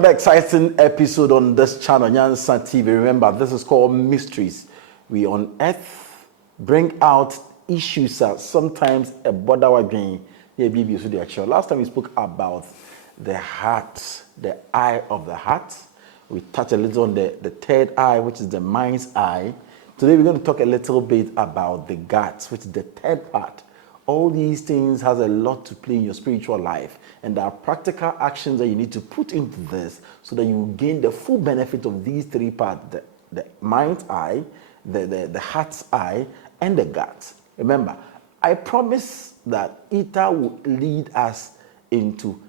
another exciting episode on this channel, Nyansa TV. Remember, this is called Mysteries. We unearth, bring out issues that sometimes a border again. Last time we spoke about the heart, the eye of the heart. We touched a little on the third eye, which is the mind's eye. Today we're going to talk a little bit about the guts, which is the third part. All these things has a lot to play in your spiritual life, and there are practical actions that you need to put into this so that you gain the full benefit of these three parts: the mind's eye, the heart's eye, and the guts. Remember, I promise that Ita will lead us into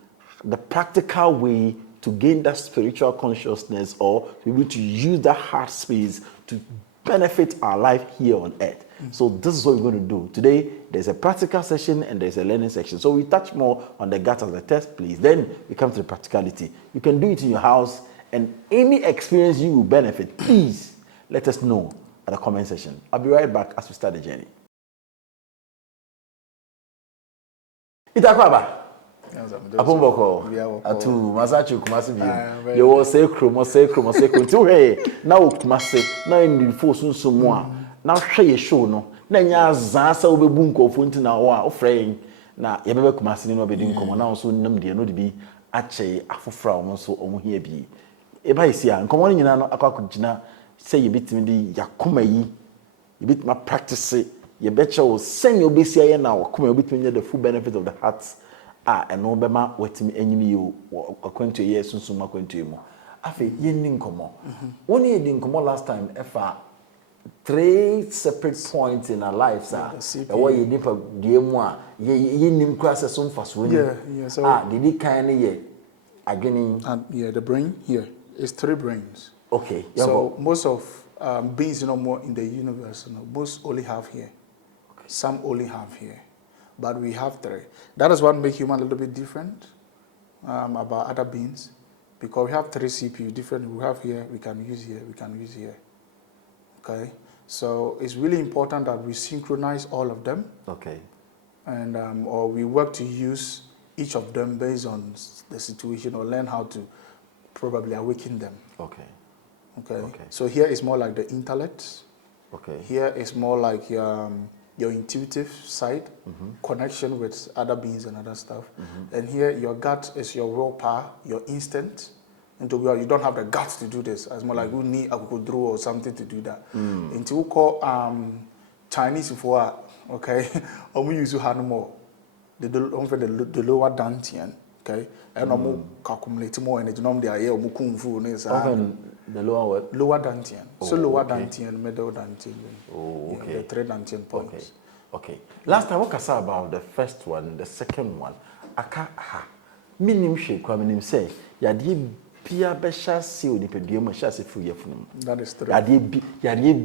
the practical way to gain that spiritual consciousness, or to be able to use that heart space to benefit our life here on earth. So this is what we're going to do. Today, there's a practical session and there's a learning section. So we touch more on the gut as a test, please. Then we come to the practicality. You can do it in your house, and any experience you will benefit, please let us know at the comment section. I'll be right back as we start the journey. Itakwaba. Apomboko atu masachi kumasi bi you was say kromo tu hey na okumase na ndifo sunsumu a na hwe ye show no na nya zan sa obebu nkofo nti na wo a ofrɛ na ye bebe kumase ni no obedi nkomo na so nam de no de bi akyɛ afofra wo so omo hia bi e ba isi a nkomo ni nyina no akwakodina sɛ ye bitimi di yakoma yi ye bitima practice ye beche wo sɛnye obesi aye na wakoma ye bitimi nya the full benefit of the heart. And no bema wetimi enyimi you akwantu ye sunsum akwantu mu afi yenni nkomo woni yedi nkomo last time efa three separate points in our lives e wo ye nipa die mu a yennim kwase so mfaso ni so did kind ye ageni the brain here is three brains. Okay, so most of beings more in the universe, most only have here. Okay. Some only have here. But we have three. That is what makes human a little bit different about other beings, because we have three CPU different. We have here, we can use here, we can use here. Okay, so it's really important that we synchronize all of them. Okay, and or we work to use each of them based on the situation, or learn how to probably awaken them. Okay. Okay. Okay. So here is more like the intellect. Okay. Here is more like your intuitive side, connection with other beings and other stuff. And here, your gut is your raw power, your instinct. And you don't have the guts to do this. It's more like you need a kudru or something to do that. Into we call Chinese for okay, or we use more the lower dantian, okay, and more calculate more energy. Normally, I hear kung fu. The lower what? Lower dantian. So lower dantian, middle dantian. Oh, okay. The three dantian points. Okay. Last time we talked about the first one, the second one. Aka ha. Minim she kwa minim say yade bia be hyase onipadua mu hyase fu yefunu. That is true. Yade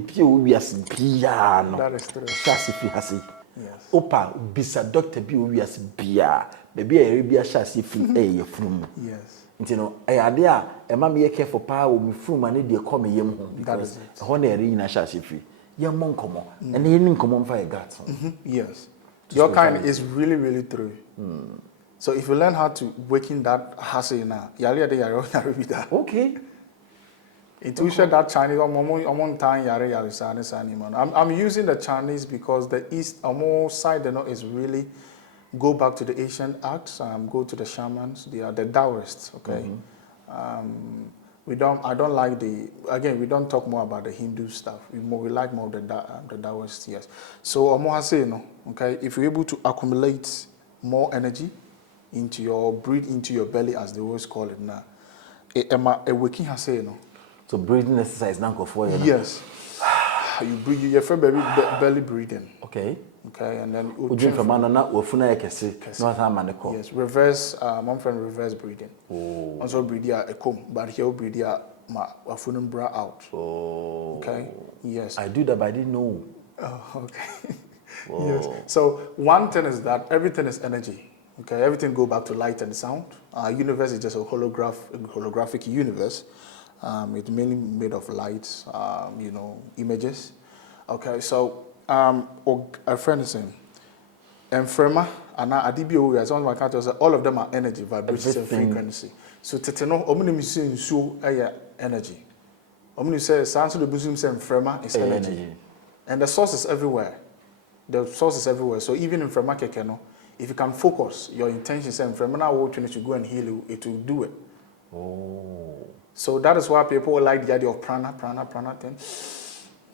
bia o wiase bia no. That is true. Hyase fi hase. Yes. Opa bisa doctor bi o wiase bia. Baby e bia hyase fi yefunu mu. Yes. You know, ade a ema me careful pa wo me fru ma ne de come yem ho because ho na ere nyina hyase fi ye mon komo and ye nin komo mfa ye gat. Yes. Your kind is really true. So if you learn how to waken that hase na yare de yare with that. Okay. Intuition that Chinese on time yare sani man. I'm using the Chinese because the east side is really go back to the ancient arts, go to the shamans, they are the Taoists, okay? I don't like we don't talk more about the Hindu stuff. We like more the Taoists, yes. So, okay, if you're able to accumulate more energy breathe into your belly, as they always call it now, a waking has so breathing exercise now for you. Yes. You breathe, your belly breathing. Okay. Okay, and then yes, reverse. My friend reverse breathing. Oh. Also breathe a comb, but here breathe my bra out. Oh. Okay. Yes. I do that, but I didn't know. Oh, okay. Yes. So one thing is that everything is energy. Okay, everything go back to light and sound. Our universe is just a holographic universe. It's mainly made of light, images. Okay, so a friend is saying, and Frema and Adibio, as one of my countries, all of them are energy, vibration, frequency. So teteno omni say nsuo energy. Omni say sanso de busum say mfrema is energy. And the source is everywhere. The source is everywhere. So even in Frema Keke, no, if you can focus your intention, say Frema now want to go and heal you, it will do it. Oh. So that is why people like the idea of prana thing,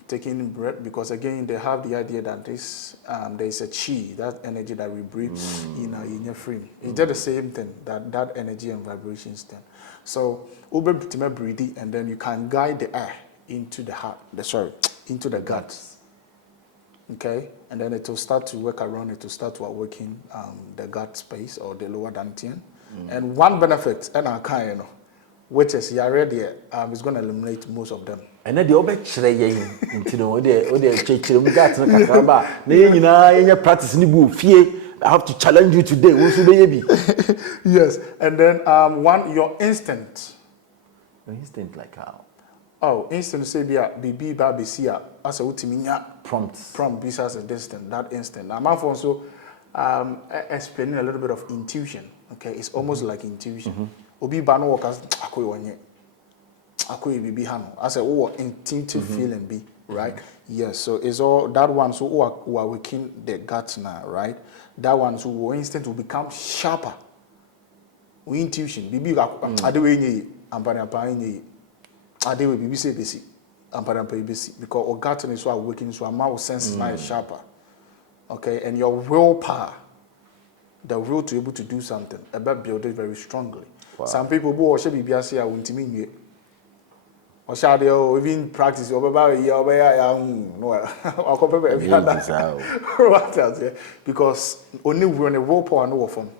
taking in breath, because again they have the idea that this there is a chi, that energy that we breathe in your frame. It's just the same thing, that energy and vibrations thing. So ube breathing, and then you can guide the air into the heart, into the guts. Okay, and then it will start to work around it to start to awaken the gut space or the lower dantian. And one benefit, and I can, you know, which is you already is going to eliminate most of them. And then the other chere into the chere gut no kakraba. Na nyina practice ni bu fie. I have to challenge you today. Yes, and then your instinct. Your instinct like how? Oh, instant say be baby see as a utiminya prompt as a distant that instant. Now my phone so explaining a little bit of intuition. Okay, it's almost like intuition. Obi bano workers akoy bibi hano as a intuitive feeling be right. Yes, so it's all that one so who are working the gut now, right? That one so our instinct will become sharper. We intuition bibi adewe nyi ampaniapa nyi adewe bibi say besi ampaniapa besi because our gut is so awakening so our senses now is sharper. Okay, and your willpower, the will to be able to do something, about build it very strongly. Wow. Some people who should be say I won't mean or shall they even practice over because only when a willpower no form.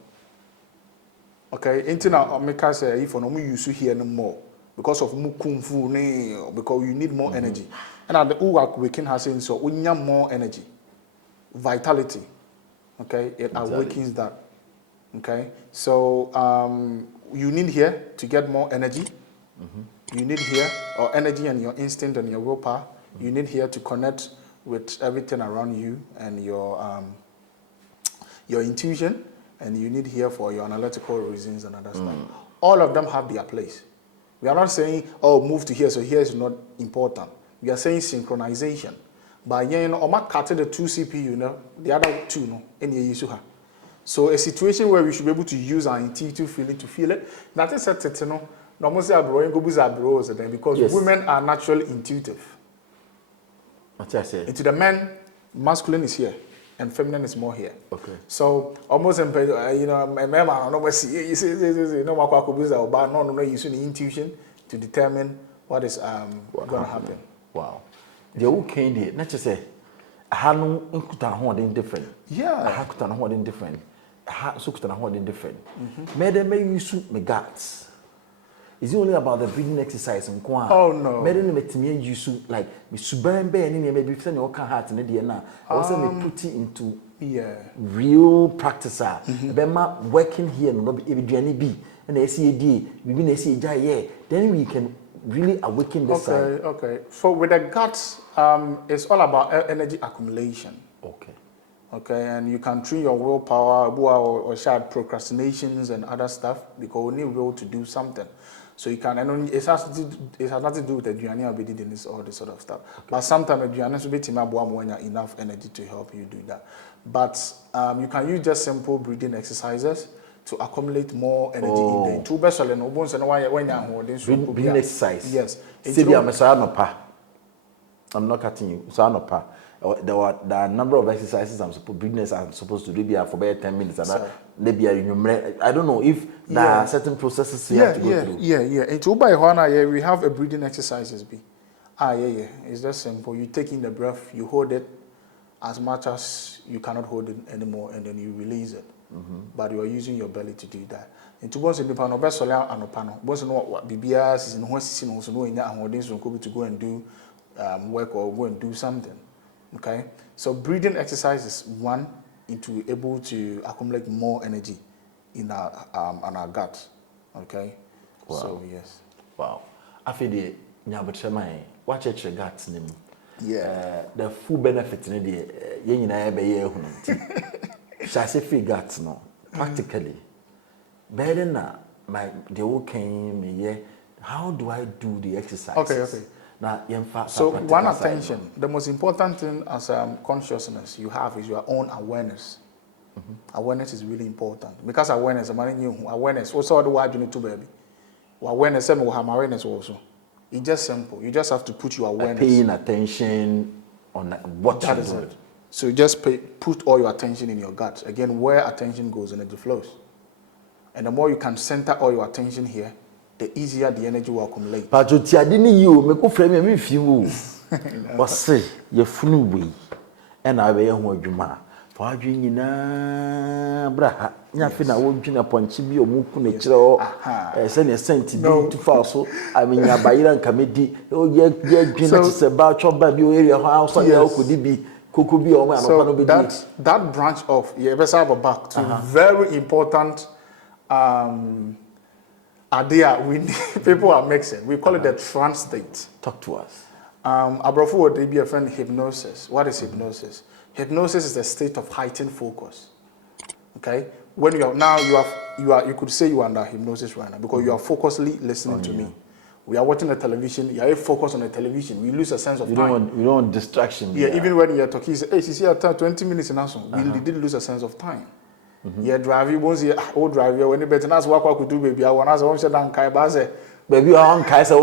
Okay, internet make us say if no use here no more because of kung fu because you need more energy. And at the waking has saying so we need more energy. Vitality, okay, it awakens that. Okay, so you need here to get more energy. You need here or energy and your instinct and your willpower. You need here to connect with everything around you and your intuition, and you need here for your analytical reasons and other stuff. All of them have their place. We are not saying move to here, so here is not important. We are saying synchronization. But you know, I cut the two CPU, you know, the other two, no, any issue. So a situation where we should be able to use our intuitive feeling to feel it. That is a you know, normally because women are naturally intuitive. What I say? Into the men, masculine is here and feminine is more here. Okay. So almost you know, a man no see you know no using the intuition to determine what is going to happen. Wow. The whole candy, not just say, I no inkuta holding different. Yeah. I kuta no holding different. I so kuta no holding different. May use me guts. Is it only about the breathing exercise and kwa? Oh no. May me me use like me suban be any maybe if you can heart in the na. Also me put it into real practice. Bema working here no be every be and the SED we be SED then we can really awaken the side. Okay. So with the guts, it's all about energy accumulation. Okay, and you can train your willpower or share procrastinations and other stuff because you need will to do something. So you can, and it has nothing to do with the Duania obedience all this sort of stuff. Okay. But sometimes the Duania will be enough energy to help you do that. But you can use just simple breathing exercises to accumulate more energy in the two best and breathing exercise. Yes. I'm not cutting you. So there are a number of exercises I'm supposed to do for about 10 minutes. And maybe I don't know if there are certain processes you have to go through. Yeah. We have a breathing exercises. It's just simple. You take in the breath, you hold it as much as you cannot hold it anymore, and then you release it. But you are using your belly to do that. And to once in the panel, best solar and panel. Once in what BBS is in one also knowing that to go and do work or go and do something. Okay, so breathing exercise is one into able to accumulate more energy in our gut. Okay, wow. So yes. Wow. I feel the nyabotrema watch your guts name. Yeah. The full benefits in the yenina be ye hunu. Shall say free guts no practically. Better na the whole came yeah. How do I do the exercises? Okay. Now, so one attention. The most important thing as consciousness you have is your own awareness. Awareness is really important because awareness. Awareness. What's all the word you need to baby? Awareness. We have awareness also. It's just simple. You just have to put your awareness. Paying attention on what that you is do. it. So you just put all your attention in your gut. Again, where attention goes, energy flows. And the more you can center all your attention here, the easier the energy will accumulate. But you didn't you make a frame me few. What's say your funu way, and I wear what you ma. For I drink in a braha. Yafina won't gin upon chibi or mukune, send a cent to fall. So I mean, ya buy and committee. Oh, yeah, it's about your baby area house. How could it be? Kukubi or man. So that branch of back to very important idea people are mixing. We call it the trance state. Talk to us. Abrafo would be a friend hypnosis. What is hypnosis? Hypnosis is a state of heightened focus. Okay? When you could say you are under hypnosis right now because you are focusedly listening to me. We are watching the television, you are focused on the television, we lose a sense of time. You don't want distraction. Yeah, even when you're talking, you say, hey, you see, 20 minutes in us, we did lose a sense of time. Yeah, drive you won't see old drive you when you better not what could do, baby. I want to say, baby, I want to say,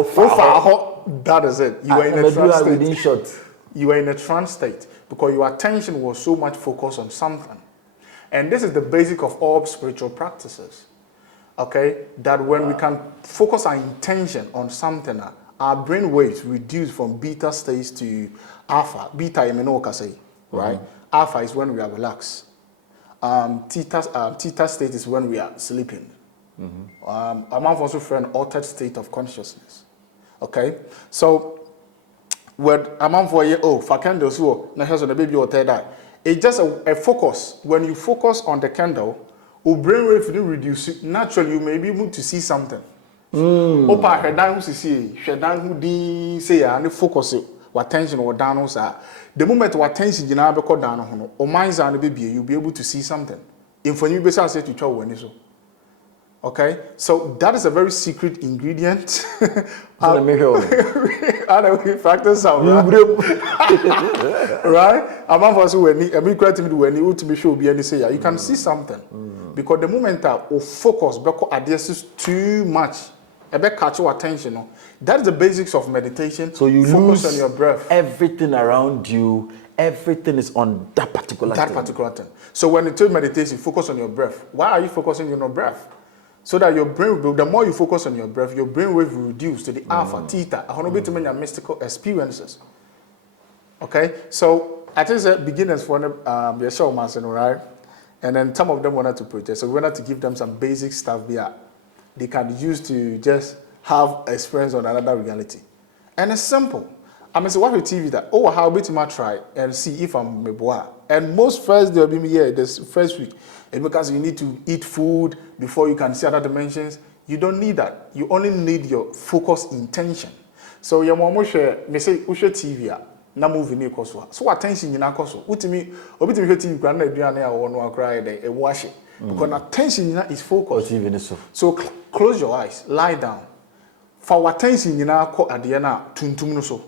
that is it. You are in a trance state. You are in a trance state because your attention was so much focused on something. And this is the basic of all spiritual practices. Okay, that when we can focus our intention on something, our brain waves reduce from beta stage to alpha. Beta, say, right? Alpha is when we are relaxed. Theta state is when we are sleeping. I'm also for an altered state of consciousness. Okay, so when I'm for if I can do so, now here's on the baby or that. It's just a focus. When you focus on the candle, your brain wave will reduce. Naturally, you may be able to see something. Opa, her down to see, she down who di say and focus what attention or down also. The moment what attention you now be called down, or minds are the baby, you'll be able to see something. If when you be say to tell when so. Okay, so that is a very secret ingredient. And we practice out, right? Among us who we creative when you to be sure be any say you can see something because the moment of focus because adheres too much, catch your attention. That's the basics of meditation. So you focus lose on your breath. Everything around you, everything is on that particular thing. So when you do meditation, focus on your breath. Why are you focusing on your breath? So that your brain, the more you focus on your breath, your brain wave will reduce to the alpha, theta. I want to be to many mystical experiences. Okay, so I think that beginners for the show, right? And then some of them wanted to protest, so we wanted to give them some basic stuff here they can use to just have experience on another reality. And it's simple. I mean, so what with TV that how bit might try and see if I'm a boy. And most first they'll be here this first week. And because you need to eat food before you can see other dimensions, you don't need that. You only need your focused intention. So your mom share me say ushe TV na movie ni koso. So attention you na koso. Utimi obitimi hwe TV kra na aduane a wo no akra dey e wo ahye. Because attention is focused. So close your eyes, lie down. For attention you na ko ade na tuntum no so.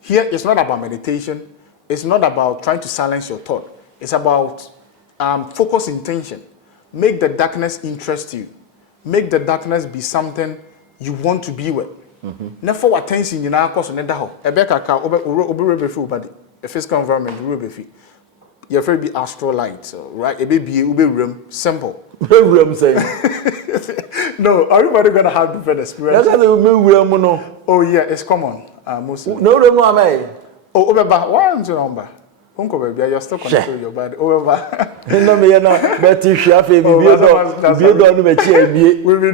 Here it's not about meditation. It's not about trying to silence your thought. It's about focus intention. Make the darkness interest you. Make the darkness be something you want to be with. Never attention you now cause on the Ebeka ka obe body. A physical environment will your very be astral light, right? A baby ube room, simple. Room saying. No, everybody gonna have different experience. Oh yeah, it's common. Mostly. No, I oh, Obeba, why aren't you number? Uncle baby, you're still connected to your body. Obeba. No, me na better chef. We've been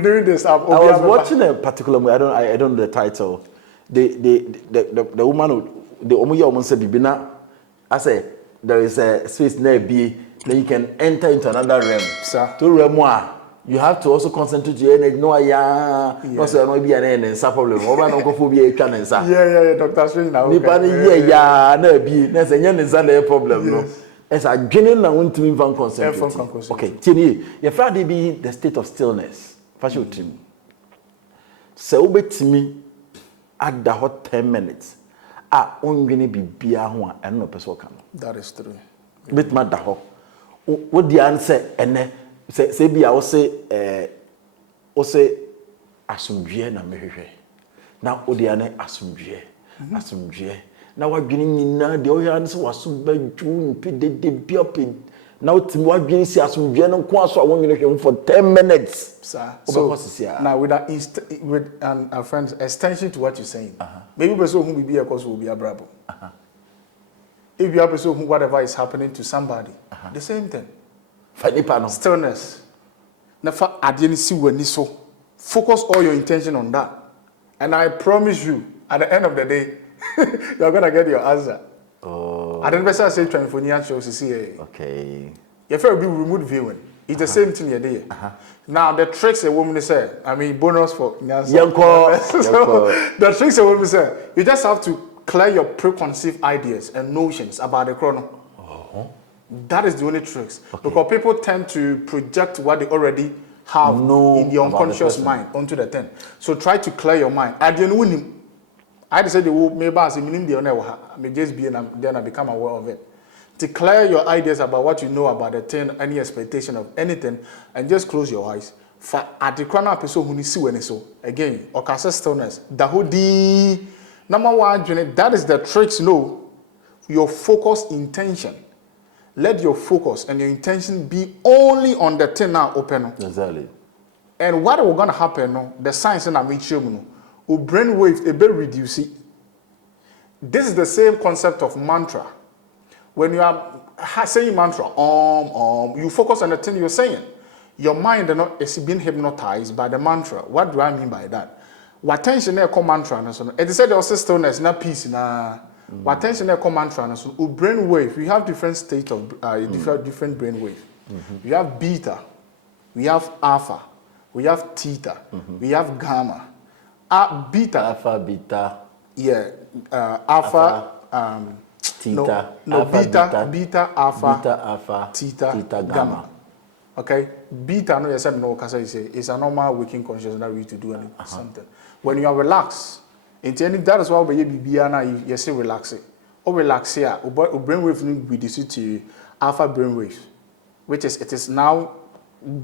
doing this. I was watching a particular movie. I don't know the title. The woman, the woman said, "Bibina." I say there is a space near B. Then you can enter into another realm. Sir. To realm you have to also concentrate your energy. No, no, so no be an end problem. Over no phobia can answer. Yeah, Dr. Strange now. No be. There's a problem. No, as a general, I want to even concentrate. Okay, Tini, your Friday be the state of stillness. fashion team. So betimi ada hot 10 minutes. Onwene bibia ho a eno peso ka no. That is true. Betma da ho. Wo di answer ene se bia wo se asomdwe na mehwehwe. Na wo di ane asomdwe. Na wadwene nyina de wo ya nse waso badwu mpedede biope. Na utimi wadwene si asomdwe no ko aso a wonwene hwe for 10 minutes. Sir. So now with a friend's extension to what you're saying. Maybe person who will be a cause will be a brabo. If you have person who whatever is happening to somebody, the same thing. Stillness. Never adini si weni so. Focus all your intention on that. And I promise you, at the end of the day, you're gonna get your answer. Oh. I don't say 24 shows to see. Okay. If you be remote viewing, it's the same thing you're there. Now the tricks a woman say, I mean bonus for the tricks a woman say, you just have to clear your preconceived ideas and notions about the chrono. That is the only tricks. Okay. Because people tend to project what they already have in the unconscious mind onto the thing. So try to clear your mind. At the end, I decided they will maybe as may just be and then I become aware of it. To clear your ideas about what you know about the thing, any expectation of anything, and just close your eyes. For at the corner episode who see when so again, or stillness. The whole number one, that is the tricks. No, your focus intention. Let your focus and your intention be only on the thing now open. Exactly. And what will gonna happen? No, the science in a will brain waves a bit reduce it. This is the same concept of mantra. When you are saying mantra, you focus on the thing you're saying. Your mind is being hypnotized by the mantra. What do I mean by that? What tension there call mantra? It said also stillness, not peace. What tension there call mantra? Brain wave. We have different states of different brain waves. We have beta, we have alpha, we have theta, we have gamma. Beta. Alpha, beta. Yeah. Alpha. Theta. No, Alpha, beta, alpha, theta, gamma. Okay, beta. No, yes, no. It's a normal waking consciousness that we to do something. When you are relaxed, that is why we be you say relaxing. Or relax here. Brain wave will be to alpha brain waves, which is it is now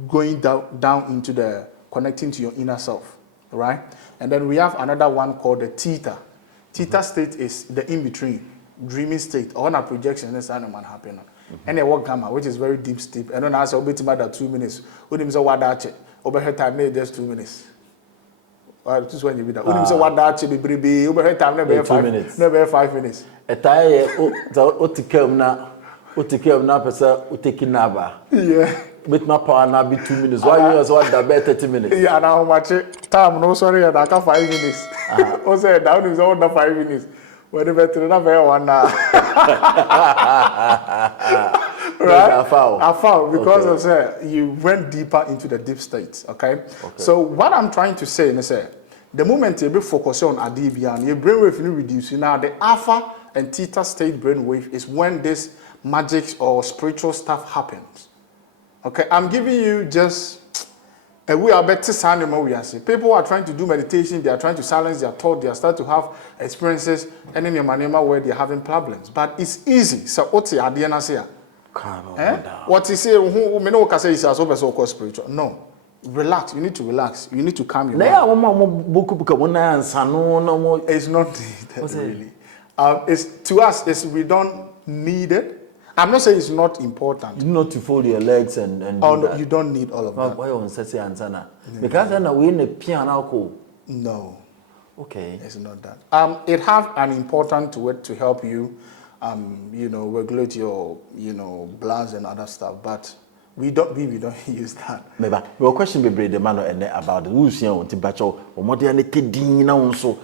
going down into the connecting to your inner self, right? And then we have another one called the theta. Theta state is the in between. Dreaming state or a projection this animal happening. And then what gamma, which is very deep sleep. And then I say obey matter 2 minutes. When him say what that over her time just 2 minutes. This is when you be that. When him say what that be over her time never 5 minutes. Never 5 minutes. A tie otikem na pesa uteki naba. Yeah. With my power now be 2 minutes. Why you what that be 30 minutes? Yeah, now much time no sorry I can 5 minutes. O say down is all the 5 minutes. Whatever to the very one now. Right? I found because of say you went deeper into the deep states. Okay? So what I'm trying to say is the moment you be focused on Adibian, your brainwave will reduce. Now the alpha and theta state brainwave is when this magic or spiritual stuff happens. Okay, I'm giving you just and we are better sounding more we are saying. People are trying to do meditation, they are trying to silence their thought, they are starting to have experiences and in your manema where they're having problems. But it's easy. So what's the idea say? What you say who may know say is also so spiritual. No. Relax. You need to relax. You need to calm your mind. It's not needed, really. It's to us, we don't need it. I'm not saying it's not important. Not to fold your legs and oh, no, you don't need all of that. Why on say answer because then we in a piano. No. Okay. It's not that. It have an important way to help you, regulate your, bloods and other stuff. But we don't use that. Maybe your question be brave the man about the rules here on Tibacho or more than a kid now so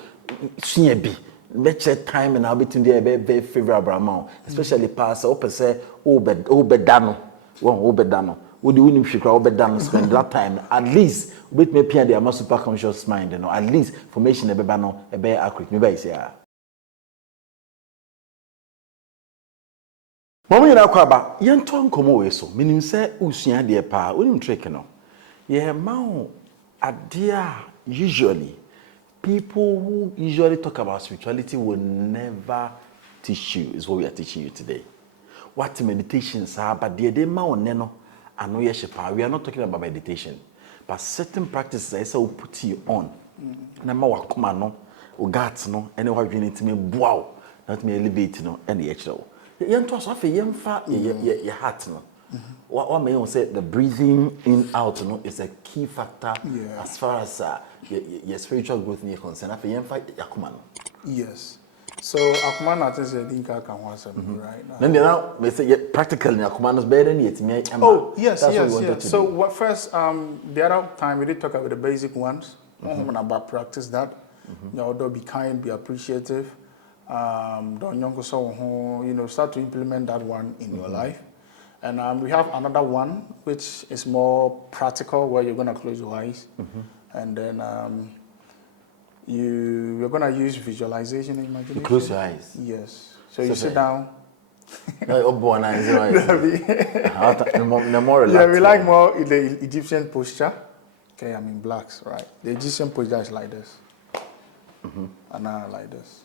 be. Better time and I'll be very favorable amount, especially pass up and say, Obedano. Would you win if you spend that time at least with me peer their more super conscious mind, at least formation a bebano, a bear accurate. Maybe say, Mamma, you know, Quaba, young Tom come away so, meaning say, Usia dear pa, wouldn't trick no. Yeah, Mao Adia, usually, people who usually talk about spirituality will never teach you, is what we are teaching you today. What meditations are, but the edema on neno, I know we are not talking about meditation, but certain practices I say will put you on. Nama wakoma no, ugat no, anywhere you need to me wow, not me elevate no, and the actual. Yen to us off yen fa your heart no. What may you say the breathing in out no is a key factor as far as your spiritual growth is concerned. After yen fa yakoma no. Yes. So akuma na things I think I can watch right now. Then now we say practically akuma is better than yet me. Oh yes, that's yes, what we yes. So what first the other time we did talk about the basic ones. About practice that. Be kind, be appreciative. Don't start to implement that one in your life. And we have another one which is more practical, where you're gonna close your eyes, and then you're gonna use visualization and imagination. You close your eyes. Yes. So you sit down. No, more yeah, we like more the Egyptian posture. Okay, I'm in blacks, right? The Egyptian posture is like this, and now like this,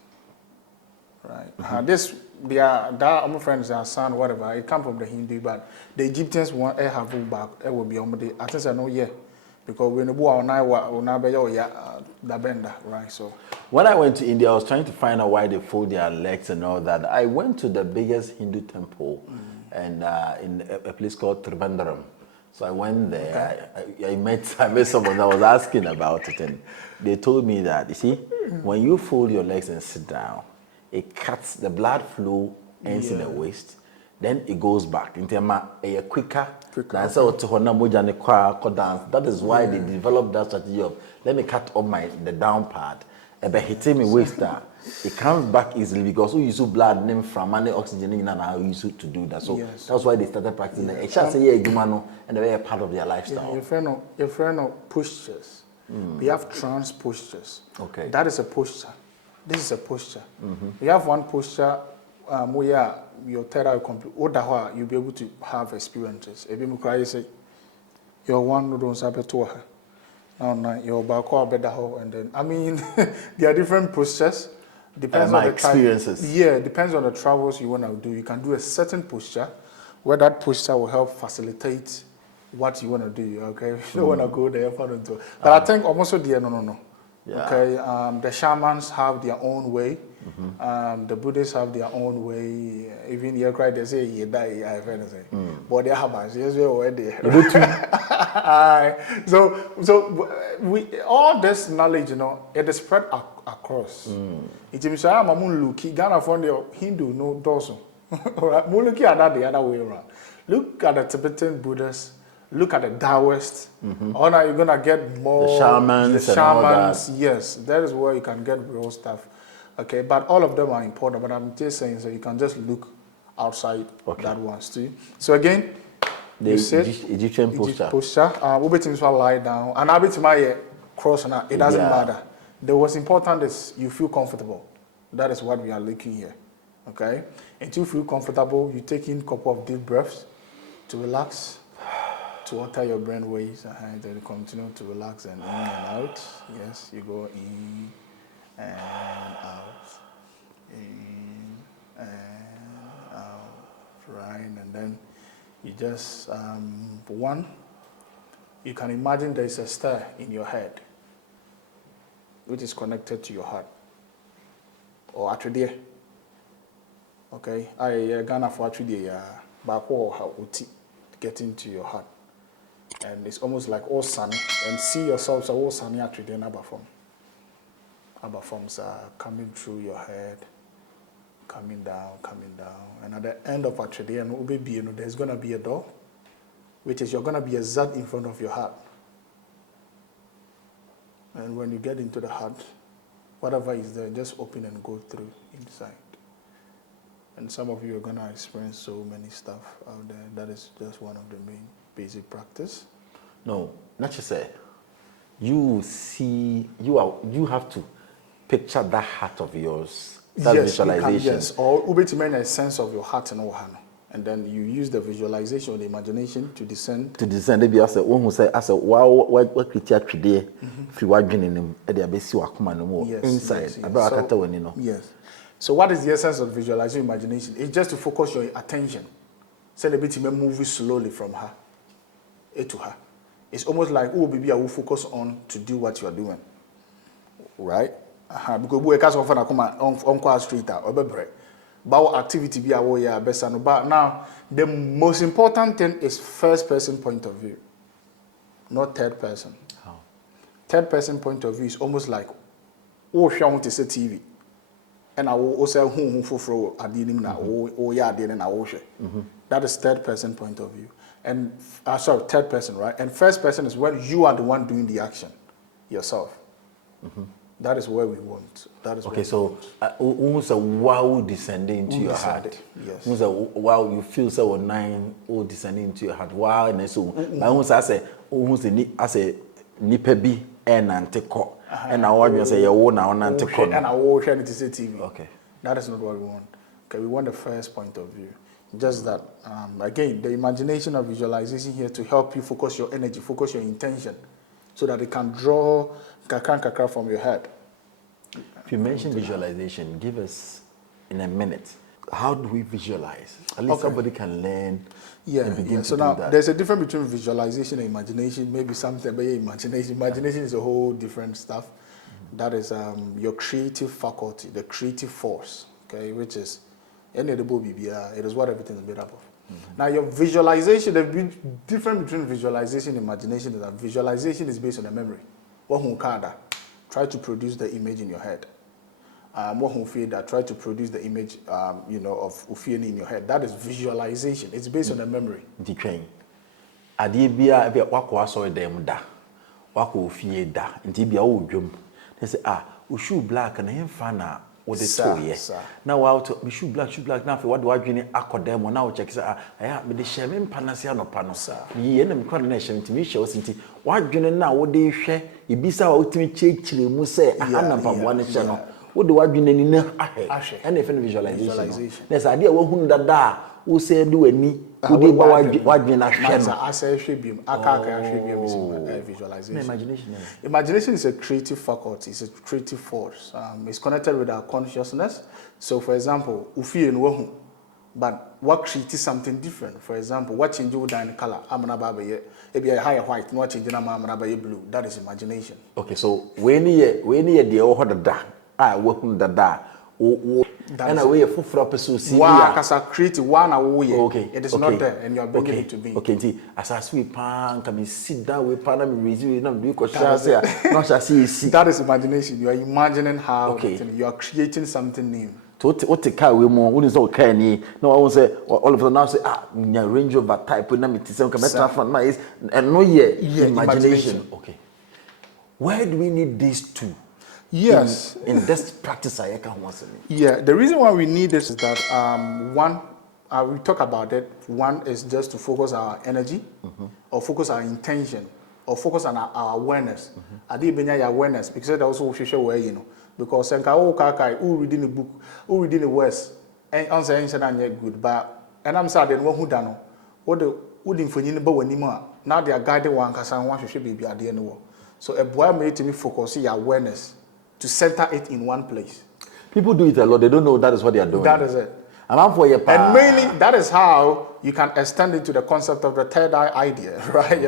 right? This, my friends, their son, whatever. It comes from the Hindu, but the Egyptians want to have back. It will be on the. I think I know, yeah, because when the bender, right? So when I went to India, I was trying to find out why they fold their legs and all that. I went to the biggest Hindu temple, and in a place called Trivandrum. So I went there. Okay. I met someone that was asking about it, and they told me that, you see, when you fold your legs and sit down, it cuts the blood flow ends in the waist, then it goes back into a quicker. That is why they developed that strategy of let me cut off the down part, but hitting me waist down. It comes back easily because we use blood name from money oxygen and how we used to do that. So that's why they started practicing it. It's and they're a part of their lifestyle. Your friend of postures. We have trance postures. Okay. That is a posture. This is a posture. We have one posture where your terror complete. You'll be able to have experiences. If you cry, say, you're one who don't sabe to her. Now, you're back and then I mean, there are different postures. Depends on the experiences. Depends on the travels you want to do. You can do a certain posture where that posture will help facilitate what you want to do. Okay, you don't want to go there for them to. But I think almost no. Yeah. Okay, the shamans have their own way. The Buddhists have their own way. Even you cry, they say you die. I have anything, but they have us. Yes, we already. So we all this knowledge, it is spread across. It means I am a Muluki Ghana from the Hindu no dozo. Muluki are that the other way around. Look at the Tibetan Buddhists. Look at the Taoists. Or now you're gonna get more the shamans. And all that. Yes, that is where you can get real stuff. Okay, but all of them are important. But I'm just saying, so you can just look outside that ones too. So again, the Egyptian posture. We lie down, and I bet my cross now. It doesn't matter. The most important is you feel comfortable. That is what we are looking here. Okay, until you feel comfortable, you take in a couple of deep breaths to relax, to water your brain waves, and then you continue to relax and in and out. Yes, you go in and out, in and out, right, and then you just you can imagine there is a star in your head which is connected to your heart or atridie. Okay, I Ghana for atridie back how get into your heart, and it's almost like all sunny, and see yourself so all sunny atridie Abba forms are coming through your head, coming down, and at the end of atridie, there's gonna be a door, which is you're gonna be exact in front of your heart. And when you get into the heart, whatever is there, just open and go through inside. And some of you are gonna experience so many stuff out there. That is just one of the main basic practice. No, not just say. You have to picture that heart of yours. That visualization. Yes, or ubetimen a sense of your heart and ohano. And then you use the visualization or the imagination to descend. To descend, they be as a one who say, as a wow, what critique today, if you are joining them, and they are basically no more inside. About So, when you know. yes. So what is the essence of visualizing imagination? It's just to focus your attention. Send a bit to move slowly from her to her. It's almost like, oh, baby, I will focus on to do what you are doing. Right? Because we can't often come on street or bebre. But activity be away best. But now the most important thing is first person point of view, not third person. How? Third person point of view is almost like, oh, I want to see TV. And I will also who for a dealing now, oh, yeah, then I will. That is third person point of view. And sorry, third person, right? And first person is when you are the one doing the action yourself. That is where we want. That is okay. So, almost a wow descending into your heart. Yes. Almost a wow, you feel so nine oh descending into your heart. Wow, and so, but almost as a nipebi and antiko, and I want to say you own our antiko, and I will share it to see TV. Okay. That is not what we want. Okay, we want the first point of view. Just that, again, the imagination of visualization here to help you focus your energy, focus your intention, so that it can draw kakra from your head. If you mention visualization, give us in a minute. How do we visualize? At least somebody can learn and begin to so do now, that. there's a difference between visualization and imagination. Maybe something about imagination. Imagination is a whole different stuff. That is your creative faculty, the creative force, okay, which is any of the BBR. It is what everything is made up of. Now, your visualization, the difference between visualization and imagination is that visualization is based on a memory. Try to produce the image in your head. Try to produce the image, of Ufien in your head. That is visualization. It's based on a memory. Adibia wako aso dem da. Wako ofie da. Nti bia wo dwom. They say ushu black na hemfa na wo de to ye. Now out shoe black na fe what do adwene akodem na wo check say me de hye me mpanase anopa no. Ye na me kwa na hye ntimi hye wo sinti wadwene na wo de hwe ibisa wa utimi chechire mu say na mpaboa ne hye no. Wo de wadwene ni na ahwe. And if visualization. There's idea wo hunu dada wo say do ani wo de ba wadwene ahwe no. Asa hwebium aka hwebium is visualization. Imagination is a creative faculty, it's a creative force. It's connected with our consciousness. So for example, ufie no hu, but what creates something different. For example, what change would in color? Amana baba ye be a higher white, no change na amana baba blue. That is imagination. Okay, so when you the o dada wo hu dada and away a full person see create one away. Okay. It is not there and you are bringing it to be. Okay, as I sweep pan can sit down with pan and review no do not see. That is imagination. You are imagining how you are creating something new. So what the car we more is okay ni no I won't say all of them now say Range Rover type na me say come transfer is and no imagination. Okay. Where do we need these two? Yes. In this practice, I can once. Yeah, the reason why we need this is that one, we talk about it. One is just to focus our energy, or focus our intention, or focus on our awareness. I did bring your awareness because that also show where because who reading the book, who reading the West, and answer and yet good, but and I'm sad then one who done what the wouldn't for you anymore. Now they are guided one because I want to should be at the end of the world. So a boy made me focus your awareness to center it in one place. People do it a lot. They don't know that is what they are doing. That is it. And mainly, that is how you can extend it to the concept of the third eye idea, right?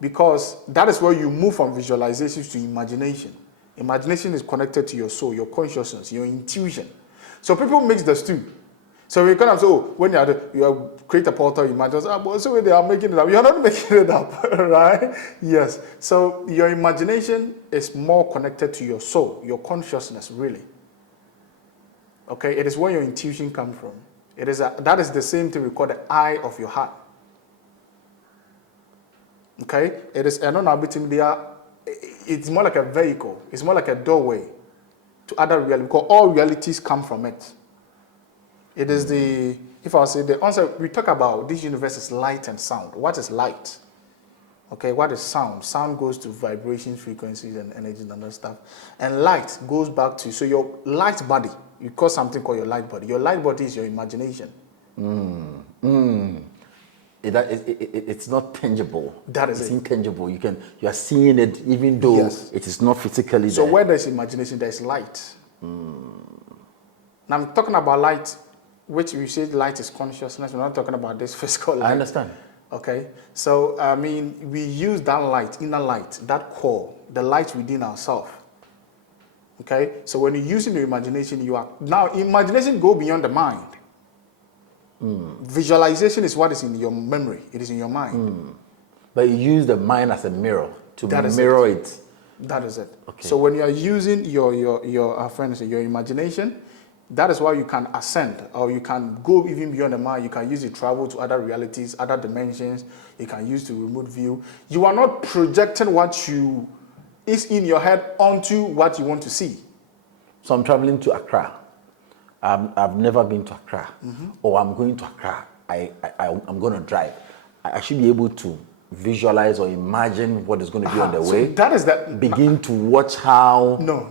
Because that is where you move from visualization to imagination. Imagination is connected to your soul, your consciousness, your intuition. So people mix the two. So we kind of say, when you create a portal, you imagine, but so they are making it up. You're not making it up, right? Yes. So your imagination is more connected to your soul, your consciousness, really. Okay, it is where your intuition comes from. That is the same thing we call the eye of your heart. Okay, it is it's more like a vehicle. It's more like a doorway to other reality because all realities come from it. It is if I say the answer, we talk about this universe is light and sound. What is light? Okay, what is sound? Sound goes to vibrations, frequencies, and energies and other stuff. And light goes back to, so your light body, you call something called your light body. Your light body is your imagination. It's not tangible. That is it's it. intangible. You are seeing it even though Yes. it is not physically So there. where there's imagination, there's light. Now I'm talking about light, which we say light is consciousness. We're not talking about this physical light. I understand. Okay, so I mean, we use that light, inner light, that core, the light within ourselves. Okay, so when you're using your imagination, you are now imagination go beyond the mind. Visualization is what is in your memory. It is in your mind. But you use the mind as a mirror to That is mirror it. That is it. Okay. So when you are using your friends, your imagination, that is why you can ascend, or you can go even beyond the mind. You can use it to travel to other realities, other dimensions. You can use to remote view. You are not projecting what is in your head onto what you want to see. So I'm traveling to Accra. I've never been to Accra, or I'm going to Accra. I'm going to drive. I should be able to visualize or imagine what is going to be on the So way. that is that. Begin to watch how. No.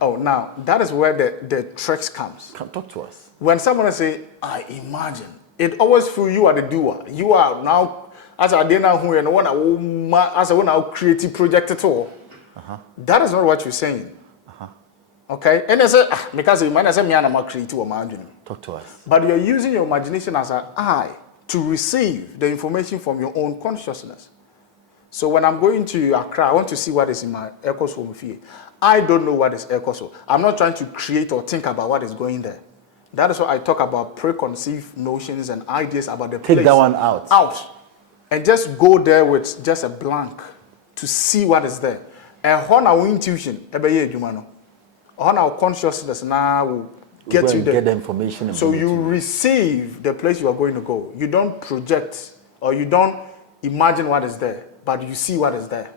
Oh, now that is where the tricks comes. Talk to us. When someone say, "I imagine," it always feel you are the doer. You are now as a dinner who and one as a one creative project at all. That is not what you're saying. Okay, and I say because you might say me and I'm creative or imagine. Talk to us. But you're using your imagination as an eye to receive the information from your own consciousness. So when I'm going to Accra, I want to see what is in my Echoes home here. I don't know what is Echoes. I'm not trying to create or think about what is going there. That is why I talk about preconceived notions and ideas about the place. Take that one out. And just go there with just a blank to see what is there. And how our intuition, how our consciousness now will get you there. Get the information. So you receive the place you are going to go. You don't project or you don't imagine what is there, but you see what is there.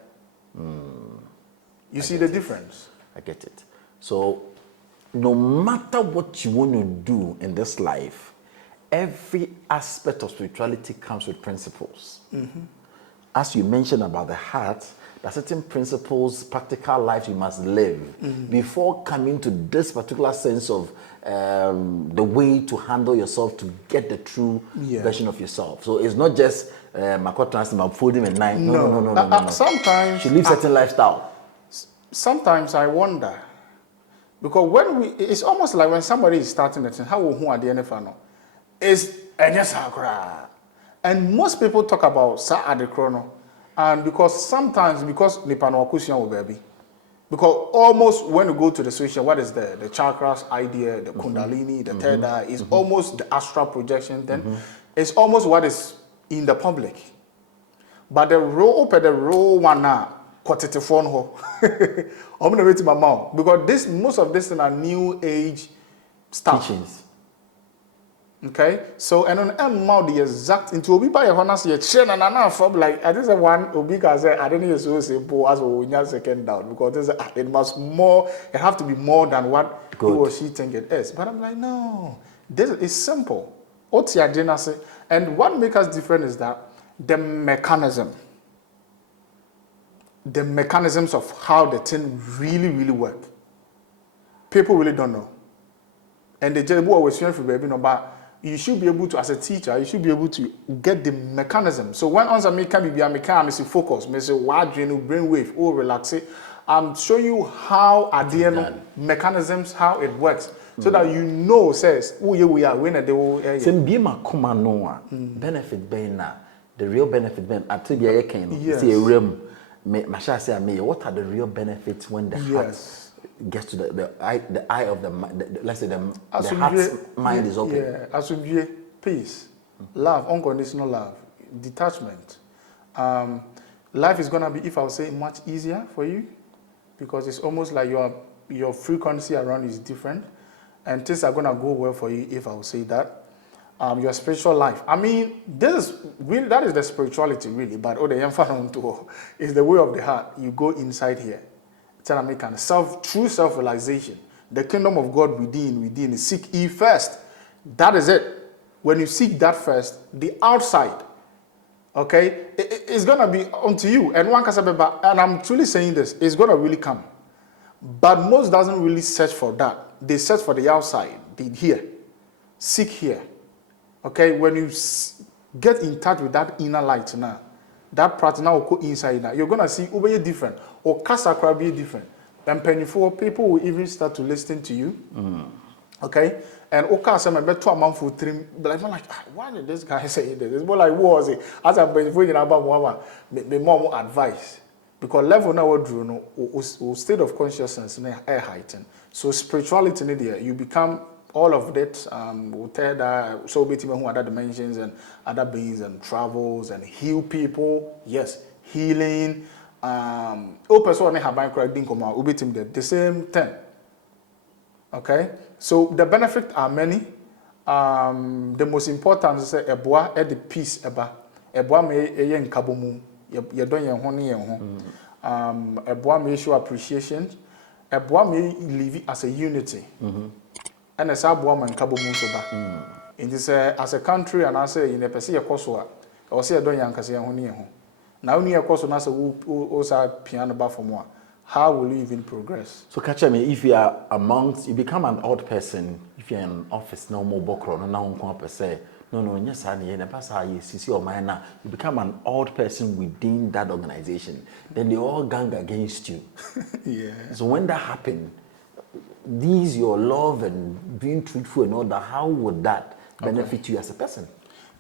You see the difference? I get it. So no matter what you want to do in this life, every aspect of spirituality comes with principles. As you mentioned about the heart, there are certain principles, practical life you must live before coming to this particular sense of the way to handle yourself to get the true version of yourself. So it's not just I'm folding a knife. No. Sometimes you live certain lifestyle. Sometimes I wonder, because it's almost like when somebody is starting a thing, how who are the NFL? Is and most people talk about sa at the chrono. And because sometimes, because Nipano Akusian baby, because almost when you go to the social, what is there? The chakras idea, the Kundalini, the third eye, is almost the astral projection then. It's almost what is in the public. But the role one now, quantity phone ho. I'm gonna wait to my mouth. Because most of this are new age stuff. Teachings. Okay, so and on M the exact into Obi by Honas ye chain and an from like I think one Obi can say I don't know so simple as we second down because it must more it have to be more than what he or she think it is. But I'm like, no, this is simple. What's your dinner say? And what makes us different is that the mechanisms of how the thing really work. People really don't know. And the job always for baby no but you should be able to, as a teacher, you should be able to get the mechanism. So when on me can be a mechanic, focus, me say why brainwave, or relax it. I'm showing you how the mechanisms, how it works, so that you know says, oh yeah, we are winner. They will. Same be my command no benefit being na the real benefit being at the be can see a realm. Masha say me, what are the real benefits when the heart gets to the eye of the let's say the heart's mind is open. Yeah, assume peace, love, unconditional love, detachment. Life is gonna be, if I would say, much easier for you because it's almost like your frequency around you is different, and things are gonna go well for you if I would say that. Your spiritual life. I mean, this is really that is the spirituality really, but the is the way of the heart. You go inside here. True self-realization. The kingdom of God within. Seek ye first. That is it. When you seek that first, the outside, okay, it's gonna be unto you. And one can say, and I'm truly saying this, it's gonna really come. But most doesn't really search for that. They search for the outside, here. Seek here. Okay, when you get in touch with that inner light now, that part now will go inside now. You're gonna see over different or kasakra be different. And pennyful people will even start to listen to you. Okay, and okay, some bet 2 months for trim. But I'm like, why did this guy say this? It's more like what was it? As I'm before you about one, the more advice because level now what drew no state of consciousness air heighten. So spirituality in there, you become all of that. Will tell that so between who other dimensions and other beings and travels and heal people. Yes, healing. Person have been correcting come out. The same thing. Okay, so the benefits are many. The most important is a bois at the peace eba. A bois may a yen kabomu. You don't yen honey a bois may show appreciation. A bois may live as a unity. And a sub woman kabomu soba. In this as a country and I say in a Persia Kosua or say a don't yan kasi honey. Now near Koso Nasa also piano bar for more. How will you even progress? So catch me if you are amongst, you become an odd person. If you're in an office, no more bokro, no now per se. No, yes, I need a pass. You or mine. You become an odd person within that organization. Then they all gang against you. Yeah. So when that happens, these your love and being truthful and all that. How would that benefit you as a person?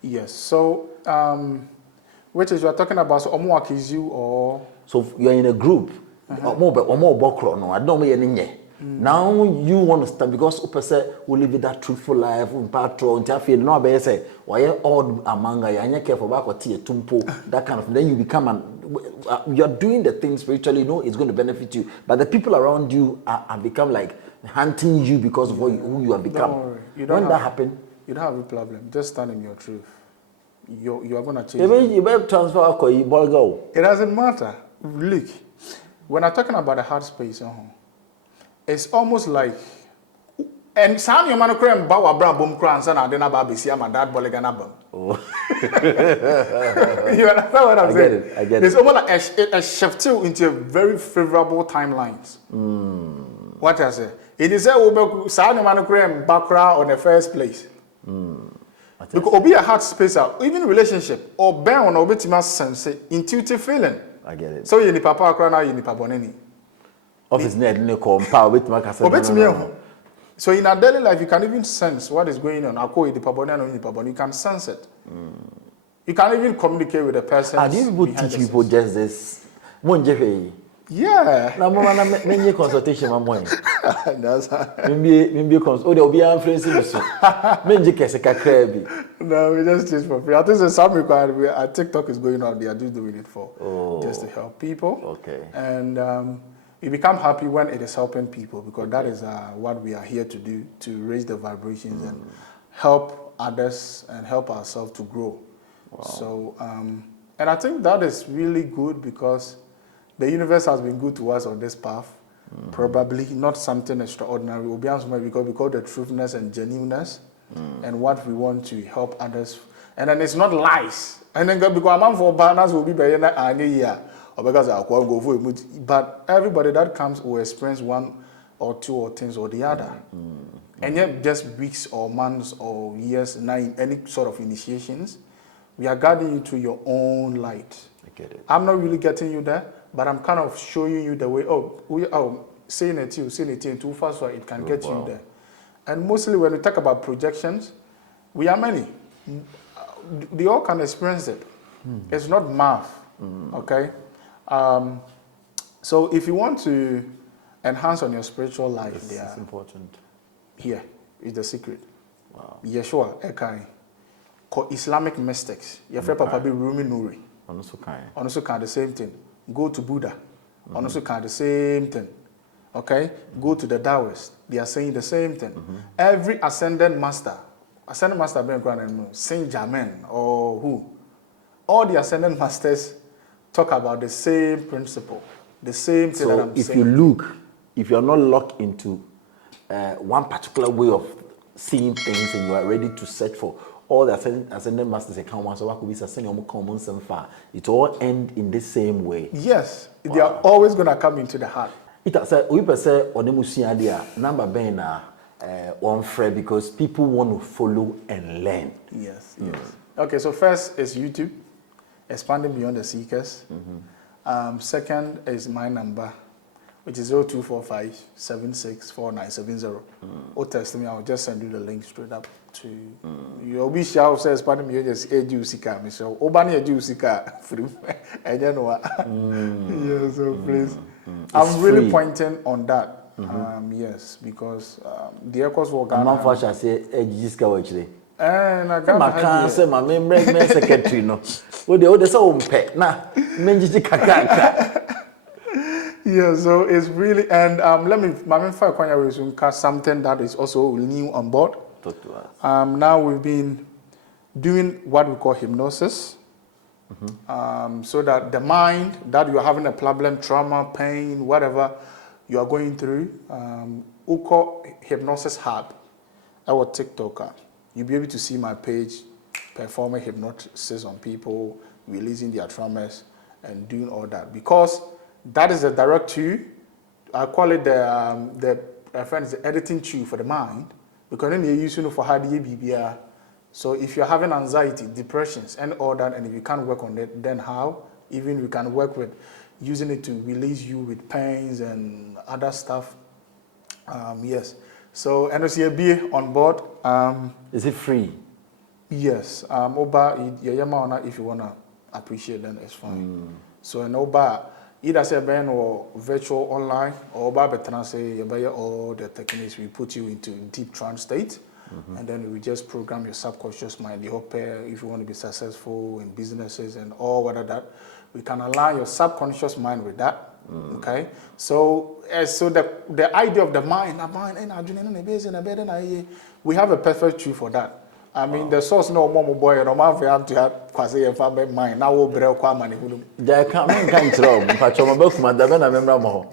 Yes. So, which is you are talking about? So, Omuak is you or so you are in a group. More bokro no. I don't know any. Now you want to start because upese will live that truthful life. Patron, Taffy, no be say why odd among you and you care for back or tea tumpo that kind of. Then you become an. You're doing the things spiritually. You know it's going to benefit you, but the people around you are become like hunting you because of who you have become. Don't worry. When that happen, you don't have a problem. Just stand in your truth. You are going to change. You better transfer go. It doesn't matter. Look. When I'm talking about the heart space, it's almost like, and some you man cream bawa bra boom crans and I didn't have my dad boleganabum. Oh, you understand what I'm saying? I get it. It's almost like a shift into a very favorable timelines. What I say? It is a some man cream background on the first place. Because obi a heart space, even relationship or bear on obitima sense intuitive feeling. I get it. So you need papa crana, you need paboneni. Office net no power with my So in our daily life, you can even sense what is going on. You can sense it. You can even communicate with a person. And these people teach people just this. Yeah. Now, many consultation, my boy. That's maybe oh, there'll be an influence. No, we just teach for free. I think there's some requirement. Our TikTok is going on. They are just doing it for just to help people. Okay. And you become happy when it is helping people because that is what we are here to do, to raise the vibrations and help others and help ourselves to grow. Wow. So, and I think that is really good because the universe has been good to us on this path. Probably not something extraordinary. We'll be honest because we call the truthness and genuineness and what we want to help others. And then it's not lies. And then because a man for banners will be better than any year. Or because I'll go for it. But everybody that comes will experience one or two or things or the other. And yet just weeks or months or years, any sort of initiations, we are guiding you to your own light. I get it. I'm not really getting you there, but I'm kind of showing you the way. Saying it to you too fast so it can get you there. And mostly when we talk about projections, we are many. They all can experience it. It's not math, okay? So if you want to enhance on your spiritual life, it's important. Here is the secret. Wow. Yeshua, Ekai, called Islamic mystics. Your Papa be Rumi Nuri. Also kind the same thing. Go to Buddha. Also kind the same thing. Okay? Go to the Taoists. They are saying the same thing. Every ascended master being Saint Germain or who? All the ascended masters talk about the same principle, the same thing that I'm saying. So if you look, if you're not locked into one particular way of seeing things and you are ready to search for all the ascended masters account once or what could be common some far, it all end in the same way. Yes, wow. They are always going to come into the heart. It said we per se onemusia dia number bena one friend because people want to follow and learn. Yes, yes. Okay, so first is YouTube, expanding beyond the seekers. Second is my number, which is 0245 764970. Or text me, I'll just send you the link straight up to you'll be sure says expanding beyond the Ejusika, so Obani Ejusika free. And you know what? Yeah, so please. I'm really free. pointing on that. Yes, because the Ecos will I'm not for sure say Ejusika actually. And I My can't say my member secretary no. What the so pet na menji kakaka. Yeah, so it's really and let me something that is also new on board. Talk to us. Now we've been doing what we call hypnosis. So that the mind that you're having a problem, trauma, pain, whatever you are going through, we call Hypnosis Hub, our TikToker. You'll be able to see my page performing hypnosis on people, releasing their traumas, and doing all that. Because that is a direct tool. I call it the editing tool for the mind. Because then you're using it for hard BBR. So if you're having anxiety, depressions, and all that, and if you can't work on it, then how? Even we can work with using it to release you with pains and other stuff. Yes. So NOCAB on board. Is it free? Yes. If you wanna appreciate, then it's fine. So an Oba either say ben or virtual online or Oba say all the techniques we put you into deep trance state. And then we just program your subconscious mind. The hope if you want to be successful in businesses and all what that, we can align your subconscious mind with that. Okay, so the idea of the mind, we have a perfect tool for that. I mean, the source no more boy, no man for to have quasi and mind. Now we'll break one money. There can't throw. But my book, Madame, I remember more.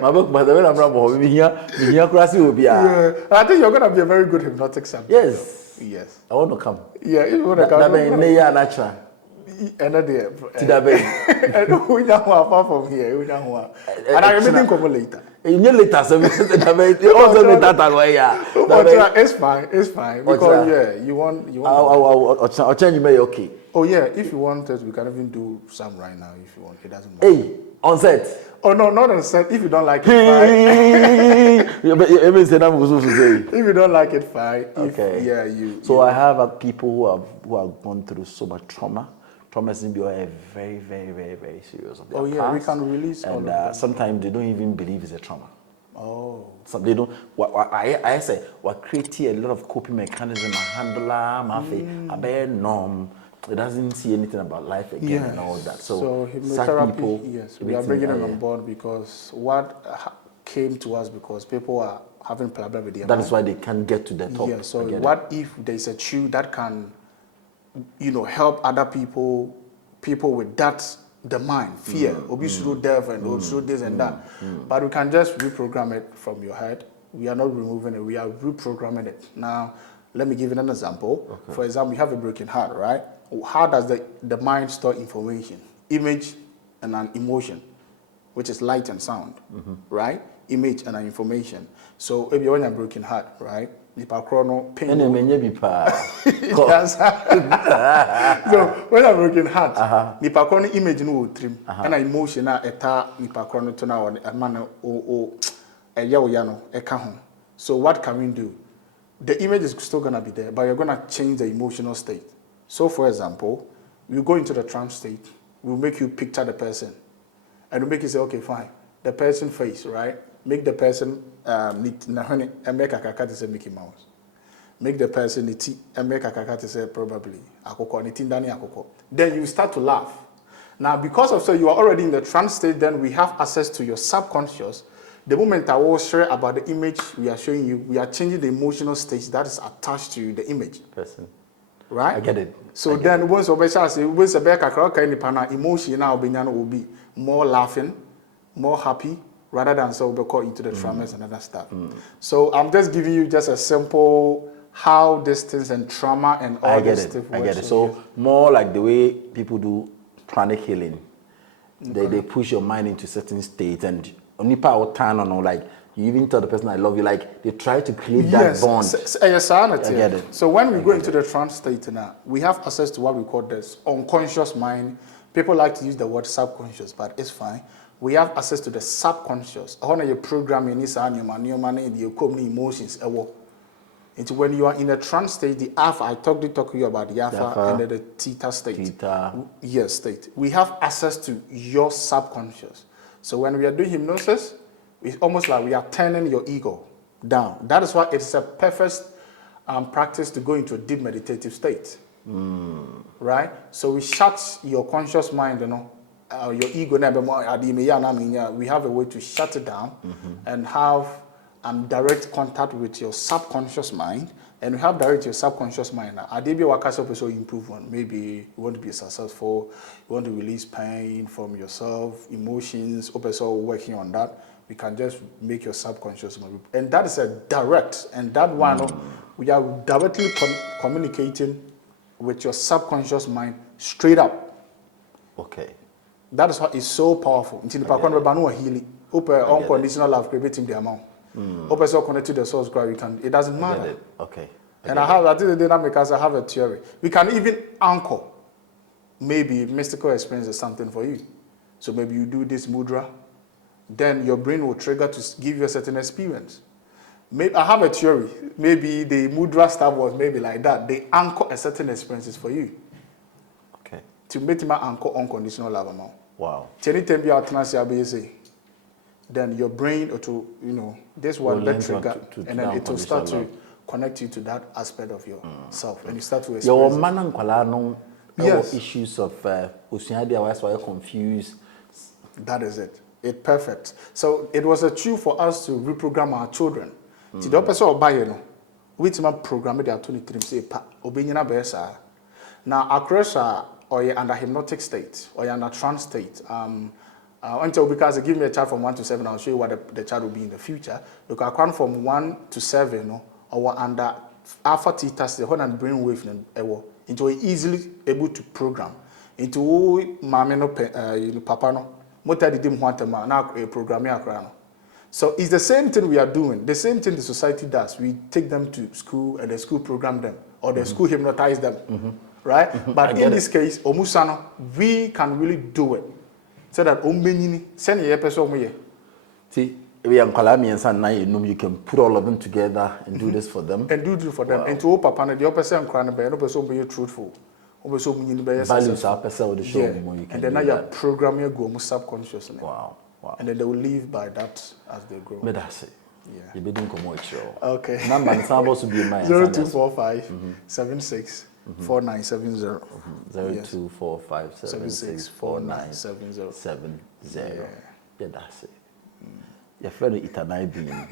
My book, Madame, I remember here, Grassy will be. I think you're going to be a very good hypnotic subject. Yes. Yes. I want to come. Yeah, you want to come. That natural. Another and we know apart from here, we know and I will come later. You later, so also it's fine because yeah, you want. I'll change me okay. Oh yeah, if you want it, we can even do some right now if you want. It doesn't matter. Hey, on set. Oh no, not on set. If you don't like it, fine. If you don't like it, fine. Okay. Yeah, you. So I have people who have gone through so much trauma. Trauma is very, very, very, very serious. Oh yeah, we can release. And sometimes they don't even believe it's a trauma. Oh. So they don't. I say we're creating a lot of coping mechanism, norm. It doesn't see anything about life again and all that. So hypnotherapy, people, yes, we are bringing them on board because what came to us because people are having problem with their mind. That is why they can't get to the top. Yeah. So what if there is a tool that can, help other people with that, the mind, fear, obesity, death, and also this and that. But we can just reprogram it from your head. We are not removing it, we are reprogramming it. Now, let me give you an example. Okay. For example, you have a broken heart, right? How does the mind store information? Image and an emotion, which is light and sound, right? Image and an information. So if you're in a broken heart, right? Pain. So when I'm working hard, the packrono image no trim, and emotion eta the packrono to now a man a yano a kahon. So what can we do? The image is still gonna be there, but you're gonna change the emotional state. So for example, we go into the trance state, we'll make you picture the person, and we'll make you say, okay, fine, the person face, right? Make the person and make a kaka to say Mickey Mouse. Make the person and make a kaka to say probably akoko. Then you start to laugh. Now, because of so you are already in the trance state, then we have access to your subconscious. The moment I will share about the image we are showing you, we are changing the emotional state that is attached to the image. Person. Right? I get it. So then once a bear emotion now will be more laughing, more happy, rather than so we call into the traumas and other stuff. So I'm just giving you just a simple how distance and trauma and all this stuff works. I get it. So more like the way people do pranic healing. They push your mind into certain states and only power turn on like You even tell the person I love you, like they try to create that bond. Yes, I get it. So when we go into the trance state now, we have access to what we call this unconscious mind. People like to use the word subconscious, but it's fine. We have access to the subconscious. How your programming is on your money, your emotions. It's when you are in a trance state, the alpha. I talked to you about the alpha and then the theta state. Yes, state. We have access to your subconscious. So when we are doing hypnosis, it's almost like we are turning your ego down. That is why it's a perfect practice to go into a deep meditative state. Right? So we shut your conscious mind, your ego. We have a way to shut it down and have direct contact with your subconscious mind. And we have direct your subconscious mind. Improve one. Maybe you want to be successful, you want to release pain from yourself, emotions, working on that. We can just make your subconscious mind. And that is a direct, and that one, we are directly communicating with your subconscious mind straight up. Okay. That is why it's so powerful. Unconditional love, creating the amount. So connected to the source, it doesn't matter. Okay. And I think the dynamic, I have a theory. We can even anchor maybe mystical experience is something for you. So maybe you do this mudra, then your brain will trigger to give you a certain experience. Maybe, I have a theory. Maybe the mudra stuff was maybe like that. They anchor a certain experiences for you. Okay. To make them anchor unconditional love amount. Wow. Then your brain or to, this one will trigger and then it will start to connect you to that aspect of yourself. And you start to experience issues of confused. That is it. It's perfect. So it was a tool for us to reprogram our children. The person which man programmed their 23 say now across or you're under hypnotic state or you're under trance state. Until because give me a child from 1 to 7, I'll show you what the child will be in the future. You can count from 1 to 7 or under alpha theta state, the whole brain wave into easily able to program into mommy no papa no. So it's the same thing we are doing, the same thing the society does. We take them to school and the school program them or the school hypnotize them, right? But in this case, Omusano, we can really do it. So that send a person. See, we are you can put all of them together and do this for them. And do it for them. And to papa and the person crying about no person be truthful. Values are person the show. And then now you're programming your go subconscious. Wow. And then they will live by that as they grow. But that's it. Yeah. You didn't come out show. Okay. Number is supposed to be mine. 0245 76 4970. 0245 76 4970. Yeah, that's it. Your friend Itanai being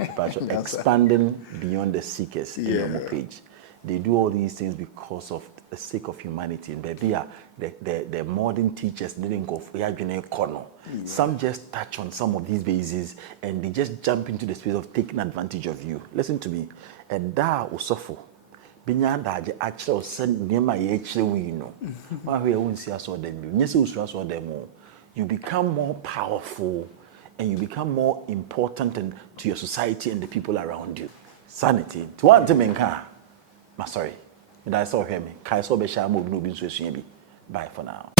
expanding beyond the seekers in your page. They do all these things because of the sake of humanity. And baby, the modern teachers didn't go for some just touch on some of these bases and they just jump into the space of taking advantage of you. Listen to me. And that was suffer. Binyanda actually send nema you become more powerful and you become more important to your society and the people around you. Sanity. To want to make sorry. I saw him. Kai saw Besha move no bin so. Bye for now.